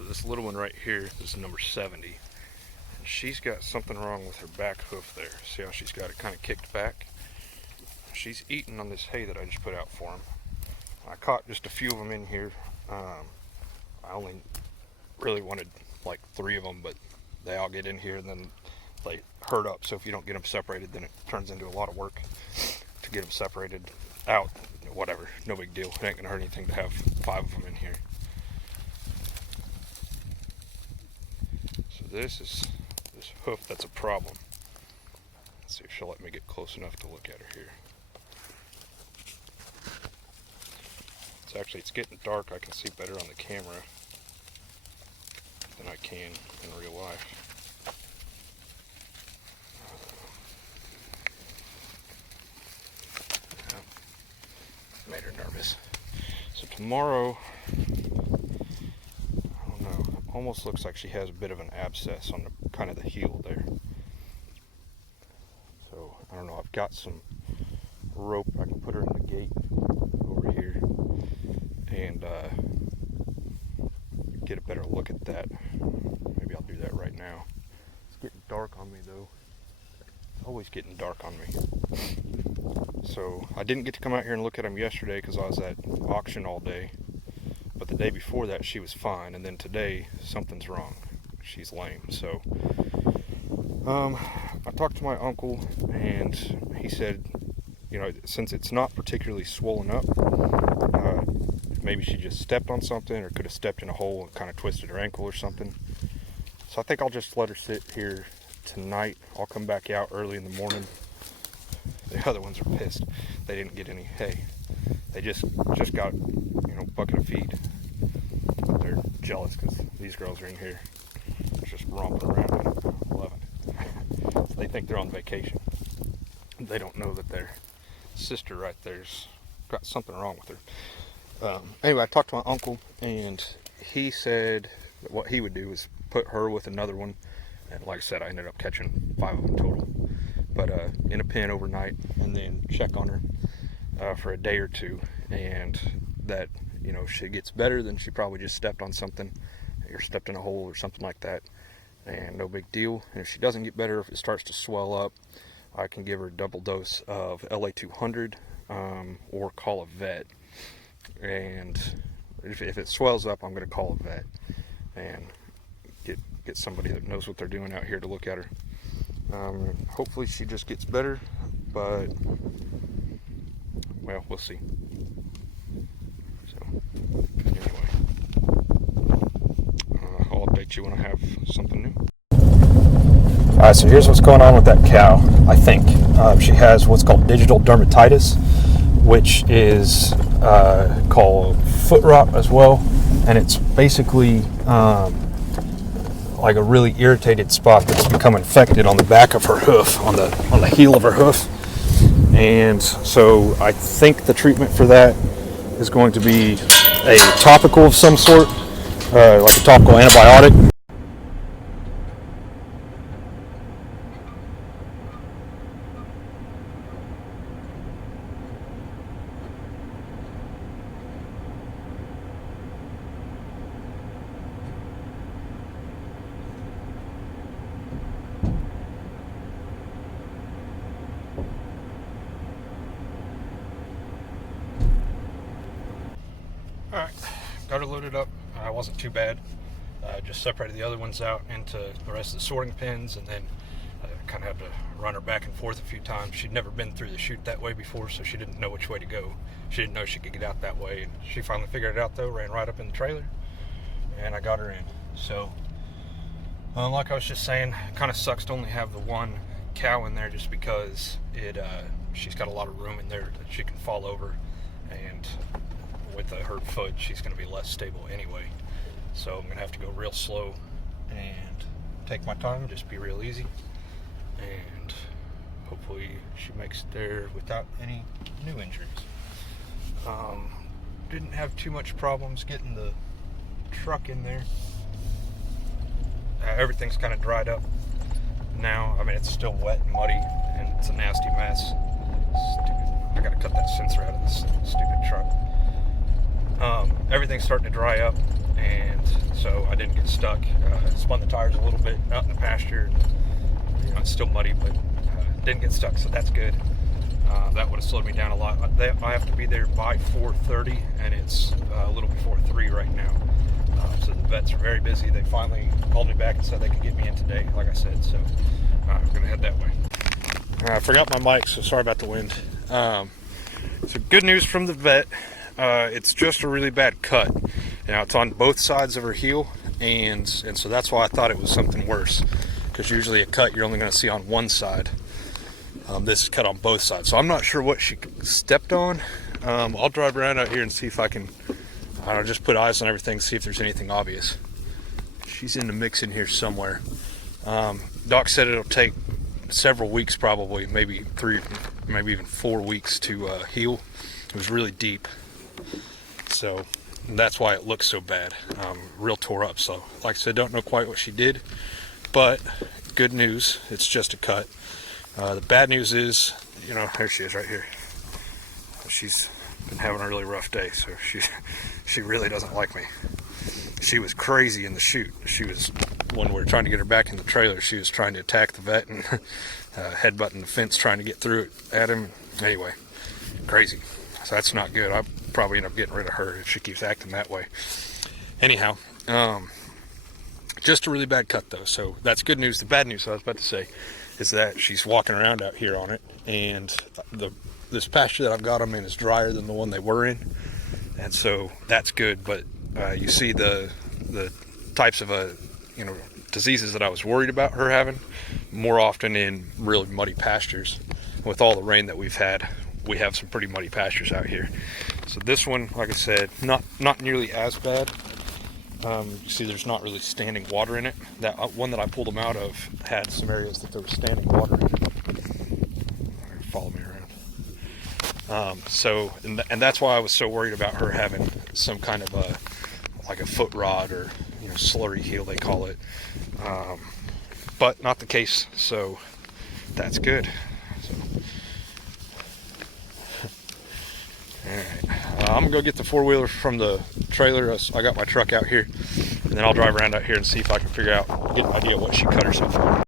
So this little one right here, this is number 70. And she's got something wrong with her back hoof there. See how she's got it kind of kicked back? She's eating on this hay that I just put out for him. I caught just a few of them in here. I only really wanted like 3 of them, but they all get in here and then they herd up. So if you don't get them separated, then it turns into a lot of work to get them separated out. Whatever, no big deal. It ain't gonna hurt anything to have 5 of them in here. So this is this hoof that's a problem. Let's see if she'll let me get close enough to look at her here. It's getting dark. I can see better on the camera than I can in real life. Made her nervous. So tomorrow, I don't know, almost looks like she has a bit of an abscess on the kind of the heel there. So I don't know, I've got some rope. I can put her in the gate over here and get a better look at that. Maybe I'll do that right now. It's getting dark on me though. It's always getting dark on me. So I didn't get to come out here and look at them yesterday because I was at auction all day. But the day before that she was fine, and then today something's wrong. She's lame. So I talked to my uncle and he said, you know, since it's not particularly swollen up, maybe she just stepped on something or could have stepped in a hole and kind of twisted her ankle or something. So I think I'll just let her sit here tonight. I'll come back out early in the morning. The other ones are pissed. They didn't get any hay. They just got, you know, bucket of feed. They're jealous because these girls are in here just romping around at 11. So they think they're on vacation. They don't know that their sister right there's got something wrong with her. Anyway, I talked to my uncle and he said that what he would do is put her with another one. And like I said, I ended up catching 5 of them total. But in a pen overnight and then check on her for a day or 2, and that, you know, if she gets better, then she probably just stepped on something or stepped in a hole or something like that, and no big deal. And if she doesn't get better, if it starts to swell up, I can give her a double dose of LA-200 or call a vet. And if it swells up, I'm going to call a vet and get somebody that knows what they're doing out here to look at her. Hopefully she just gets better, but well, we'll see. So anyway, I'll update you when I have something new. Alright, so here's what's going on with that cow. I think she has what's called digital dermatitis, which is called foot rot as well, and it's basically like a really irritated spot that's become infected on the back of her hoof, on the heel of her hoof. And so I think the treatment for that is going to be a topical of some sort, like a topical antibiotic. Alright, got her loaded up. It wasn't too bad. Just separated the other ones out into the rest of the sorting pens, and then kind of had to run her back and forth a few times. She'd never been through the chute that way before, so she didn't know which way to go. She didn't know she could get out that way, and she finally figured it out though, ran right up in the trailer, and I got her in. So, like I was just saying, it kind of sucks to only have the one cow in there just because she's got a lot of room in there that she can fall over, and with her foot, she's going to be less stable anyway. So I'm going to have to go real slow and take my time, just be real easy, and hopefully she makes it there without any new injuries. Didn't have too much problems getting the truck in there. Everything's kind of dried up now. I mean, it's still wet and muddy, and it's a nasty mess. Stupid. I got to cut that sensor out of this stupid truck. Everything's starting to dry up, and so I didn't get stuck. Spun the tires a little bit out in the pasture. You know, it's still muddy, but didn't get stuck, so that's good. That would have slowed me down a lot. I have to be there by 4:30, and it's a little before 3 right now. So the vets are very busy. They finally called me back and said they could get me in today, like I said. So I'm going to head that way. I forgot my mic, so sorry about the wind. So good news from the vet. It's just a really bad cut. Now it's on both sides of her heel, and so that's why I thought it was something worse. Because usually a cut you're only going to see on one side. This is cut on both sides, so I'm not sure what she stepped on. I'll drive around out here and see if I can, just put eyes on everything, see if there's anything obvious. She's in the mix in here somewhere. Doc said it'll take several weeks, probably, maybe 3, maybe even 4 weeks to heal. It was really deep, so that's why it looks so bad. Real tore up. So, like I said, don't know quite what she did, but good news, it's just a cut. The bad news is, there she is right here. She's been having a really rough day, so she really doesn't like me. She was crazy in the chute. When we were trying to get her back in the trailer, she was trying to attack the vet and headbutting the fence, trying to get through it at him. Anyway, crazy. So that's not good. I'll probably end up getting rid of her if she keeps acting that way. Anyhow, just a really bad cut though, so that's good news. The bad news, I was about to say, is that she's walking around out here on it, and this pasture that I've got them in is drier than the one they were in, and so that's good. But you see the types of diseases that I was worried about her having more often in really muddy pastures. With all the rain that we've had, we have some pretty muddy pastures out here. So this one, like I said, not nearly as bad. You see there's not really standing water in it. That one that I pulled them out of had some areas that there was standing water in it. Follow me around. And that's why I was so worried about her having some kind of like a foot rot or slurry heel they call it. But not the case, so that's good. So, alright. I'm gonna go get the 4-wheeler from the trailer. I got my truck out here, and then I'll drive around out here and see if I can get an idea what she cut herself on.